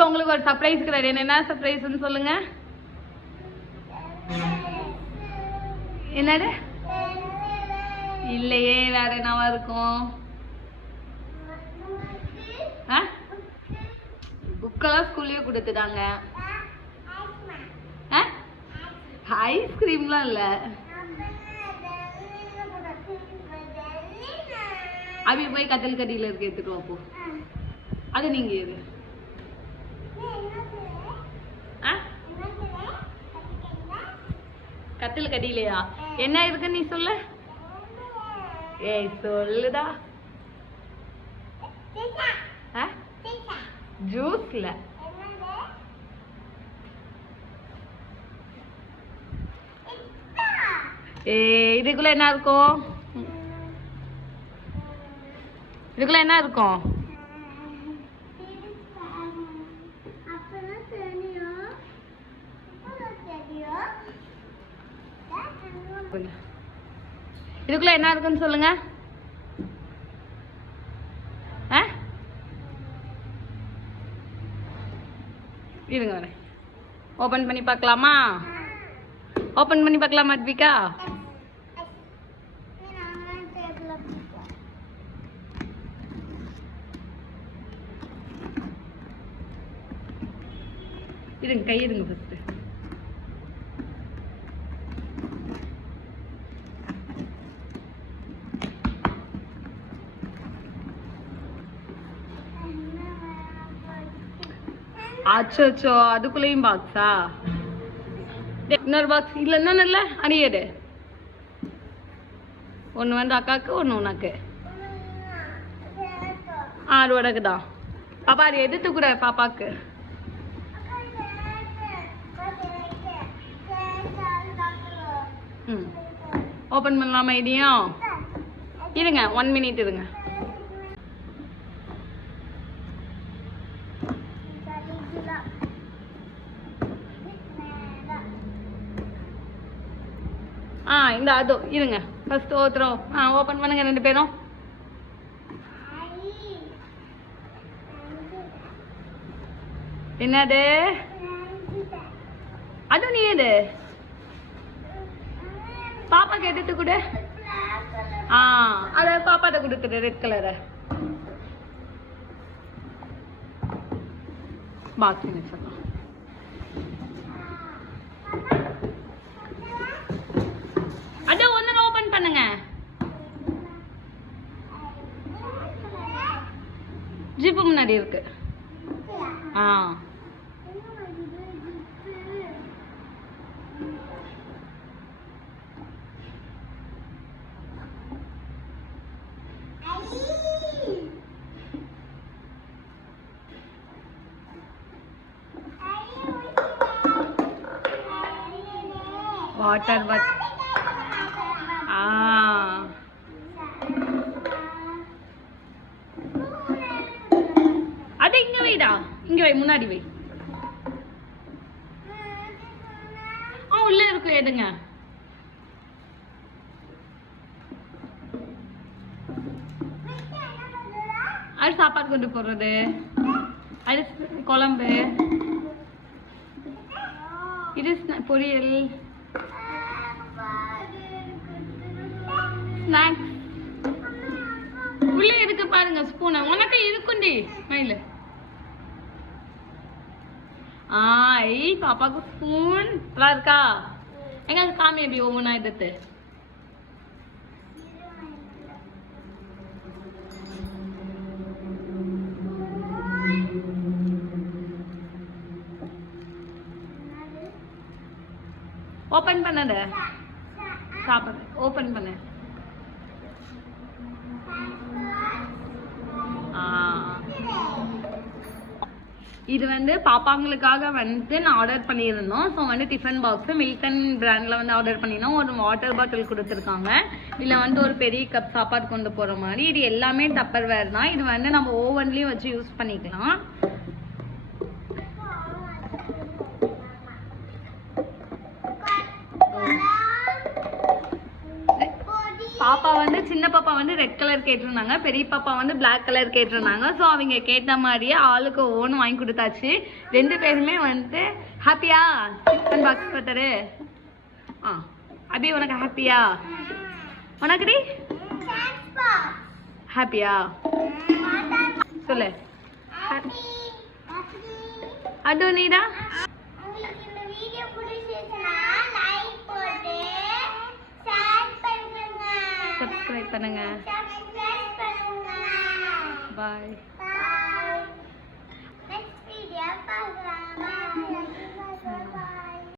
இப்போ உங்களுக்கு ஒரு சர்ப்ரைஸ் கிடையாது. என்ன சர்ப்ரைஸ்ன்னு சொல்லுங்க. என்னது? இல்லையே, வேற என்னவா இருக்கும்? புக்கெல்லாம் ஸ்கூல்லயே கொடுத்துட்டாங்க. ஐஸ்கிரீம்லாம் இல்ல. அவி போய் கத்தல் கடியில இருக்க எடுத்துட்டு வா போ. அது நீங்க எது? கத்தல் கடியிலையா என்ன இருக்கு நீ சொல்லு. ஏய் சொல்லுடா. ஜூஸ்ல இதுக்குள்ள என்ன இருக்கும்? இதுக்குள்ள என்ன இருக்கும்? இதுக்குள்ள என்ன இருக்குன்னு சொல்லுங்க. இருங்க வரேன். ஓபன் பண்ணி பார்க்கலாமா? ஓபன் பண்ணி பார்க்கலாமா அத்விகா? இருங்க, கை இருங்க ஃபர்ஸ்ட். அச்சோ, அதுக்குள்ளேயும் பாக்ஸா? இன்னொரு பாக்ஸ் இல்ல, இன்னொன்னு இல்ல. அணியது ஒன்று வந்து அக்காவுக்கு, ஒன்று உனக்கு. அது உனக்கு தான். பாப்பா அது எதிர்த்து கூட பாப்பாக்கு. ஓப்பன் பண்ணலாமா இதையும்? இருங்க 1 மினிட் இருங்க. இந்த அதோ இருங்க ஃபர்ஸ்ட் ஓத்துறோம். ஓப்பன் பண்ணுங்க 2 பேரும். என்னது அது? நீ எது பாப்பாக்கு எடுத்து கொடு. அத பாப்பாட்ட கொடுத்துரு. ரெட் கலரை பாக்ஸ் சொல்லலாம். அத ஒண்ணு ஓபன் பண்ணுங்க. ஜிப்பு முன்னாடி இருக்கு. Water bottle. அது இங்க வைடா, இங்க வை, முன்னாடி வை. உள்ள இருக்கு. எடுங்க. அது சாப்பாடு கொண்டு போறது. அது குழம்பு. இது பொரியல். ஸ்நாக்ஸ் உள்ள இருக்கு பாருங்க. ஸ்பூன் உனக்கு இருக்குண்டி மயில. பாப்பாக்கு ஸ்பூன் நல்லா இருக்கா? எங்க காமி எப்படி ஒவ்வொன்றா எடுத்து. ஓபன் பண்ணத சாப்பிடு. ஓபன் பண்ண. இது வந்து பாப்பாங்களுக்காக வந்து நான் ஆர்டர் பண்ணியிருந்தோம். ஸோ வந்து டிஃபன் பாக்ஸு மில்டன் பிராண்டில் வந்து ஆர்டர் பண்ணியிருந்தோம். ஒரு வாட்டர் பாட்டில் கொடுத்துருக்காங்க. இதில் வந்து ஒரு பெரிய கப் சாப்பாடு கொண்டு போகிற மாதிரி. இது எல்லாமே டப்பர் வேர் தான். இது வந்து நம்ம ஓவன்லேயும் வச்சு யூஸ் பண்ணிக்கலாம். பாப்பா வந்து சின்ன பாப்பா வந்து ரெட் கலர் கேட்டிருந்தாங்க, பெரிய பாப்பா வந்து பிளாக் கலர் கேட்டிருந்தாங்க. ஸோ அவங்க கேட்ட மாதிரியே ஆளுக்கு ஒவ்வொன்று வாங்கி கொடுத்தாச்சு. 2 பேருமே வந்து ஹாப்பியா? டிஃபன் பாக்ஸ் பத்தரு அபி உனக்கு ஹாப்பியா? உனக்குடி ஹாப்பியா சொல்லு. அது நீடா சப்ஸ்கிரைப் பண்ணுங்க. பாய்.